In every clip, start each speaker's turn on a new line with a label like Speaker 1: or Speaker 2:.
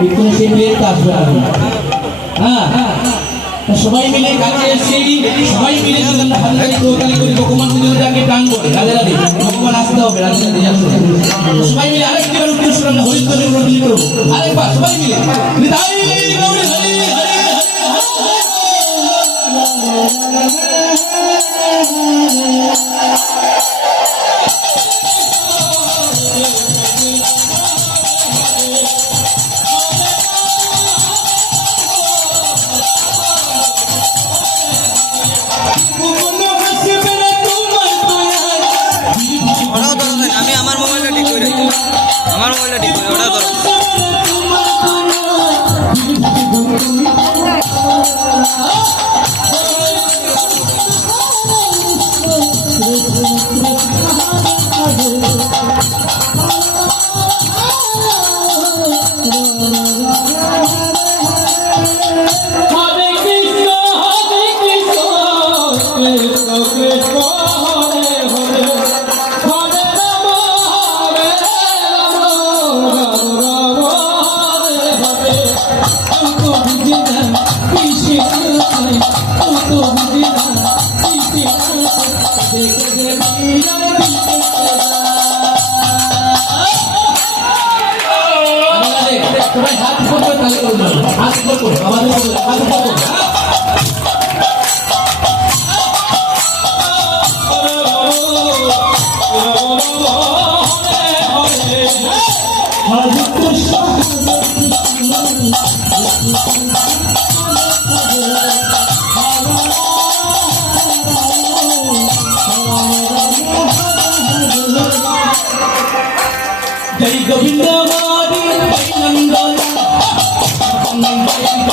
Speaker 1: কিন্তু মেয়ের কাজ বেড়াবে হ্যাঁ, হ্যাঁ, হ্যাঁ। সবাই মিলে কাছে এসছি সবাই মিলে শুধু হাজারি কোতালি করি ভগবান পুজোর ডাকে টান করে। ভগবান আসতে হবে, রাধে সবাই মিলে আরেকটি বার উত্তর শুনলাম হরিদ্বার সবাই মিলে
Speaker 2: আমার মোবাইলটা ঠিক করে আমার মোবাইলটা ঠিক করে ওটা ধরো
Speaker 1: হাত হাত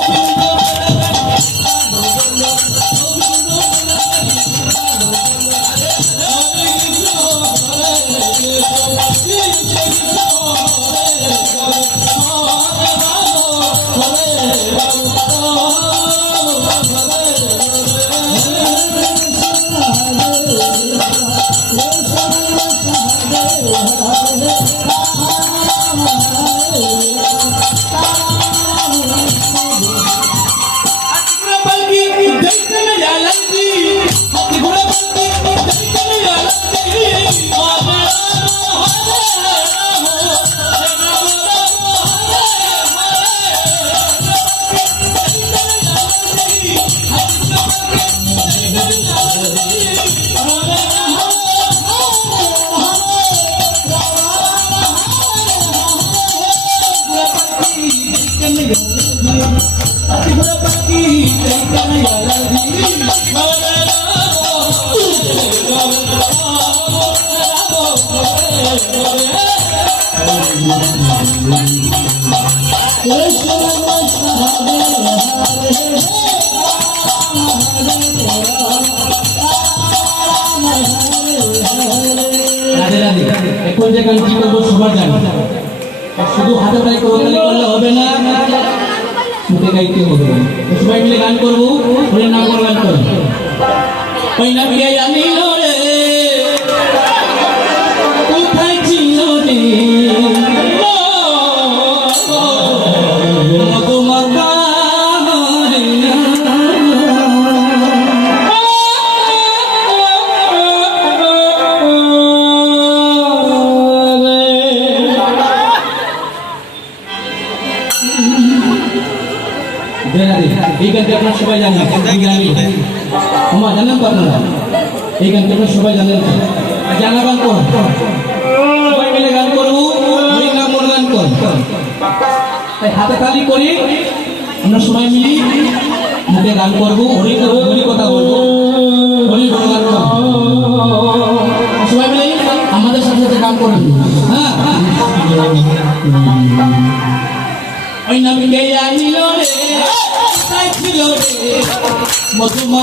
Speaker 1: Thank you. রাধে রাধে। এখন যে গান কি করব সবার জানে। শুধু হাতে পায়ে করলে হবে না। মুখে গাইতে হবে। সবাই মিলে গান করব হরে নাম করে গান করব ওই না বিয়ে এই গানটি সবাই জানেন জানা গান কর সবাই মিলে গান করব। নাম গান কর তাই হাতে তালি করি আমরা সবাই মিলি মুখে গান করব, হরি হরি কথা বলব। হরি গান করব। সবাই মিলে আমাদের সাথে সাথে গান করেন হ্যাঁ ওই নামকে আনিল রে মধুমা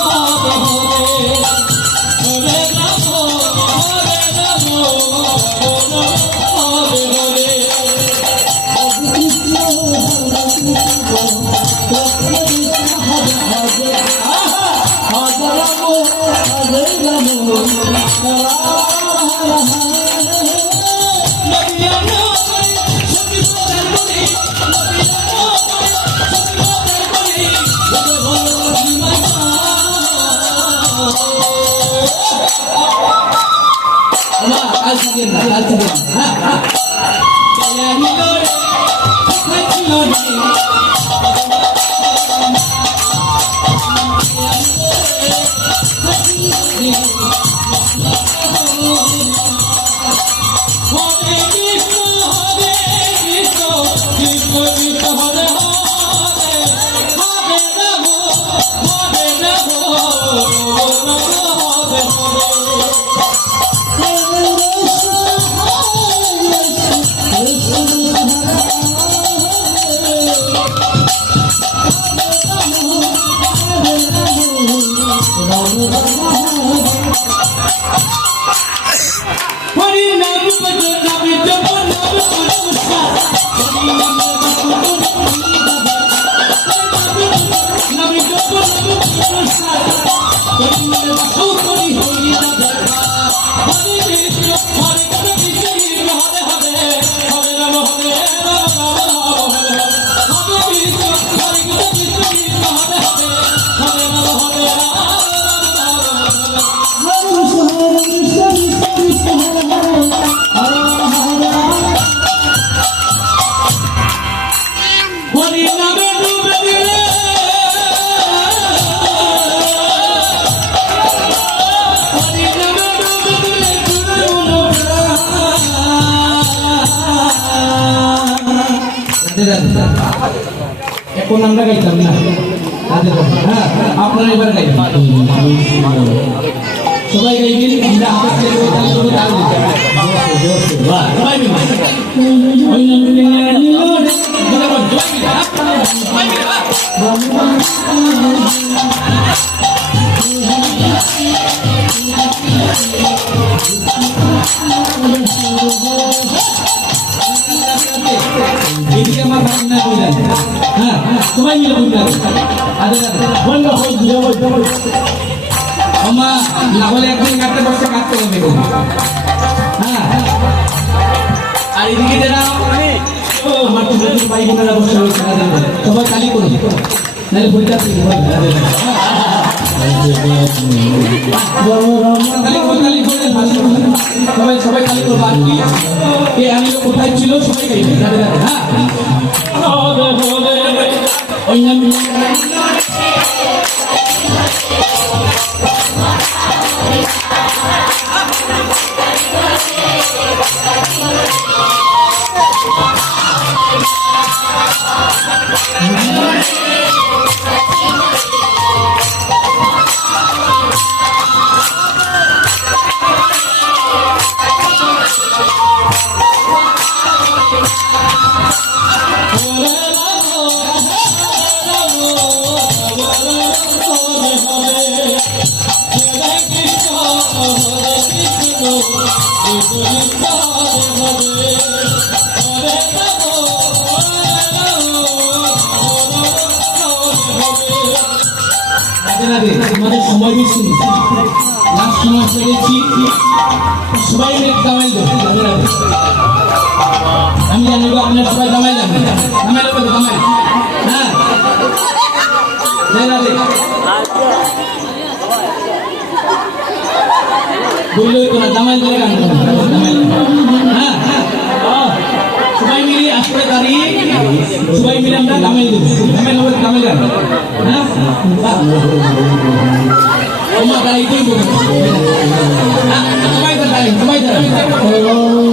Speaker 1: কাল থাকেন না, কাল থাকেন না। হ্যাঁ, হ্যাঁ। এখন আমরা গাইতাম না? হ্যাঁ আপনারা এবার গাইবেন। সবাই গাইবেন, আমরা হাতে করব তালে করব তালে সবাই ওই নাম আমা না বলে একদিন কাটতে বসে কাটতে হবে হ্যাঁ। আর এদিকে যারা আমার তো বন্ধু ভাই বোনেরা বসে রয়েছে। সবাই কালি করুন নাহলে ভুলটা করে করে করে। সবাই সবাই কালি করব আর কি। কে আমি কোথায় ছিল, সবাই রাধে হ্যাঁ। ওই নাম রাধে তোমাদের সময় বেশি লাস্ট সময় পেরেছি সবাই কামাই দেবো রাধে রাধে আমি জানি আপনার সবাই কামাই যাবে কামাই তো কামাই হ্যাঁ বললেই তো না জামাই ধরে গান করো জামাই হ্যাঁ হ্যাঁ আহ, সবাই মিলে আসলে দাঁড়িয়ে সবাই মিলে আমরা কামাই দেবো কামাই নেব কামাই গান হ্যাঁ বাহ। তোমার দাঁড়িয়ে বলব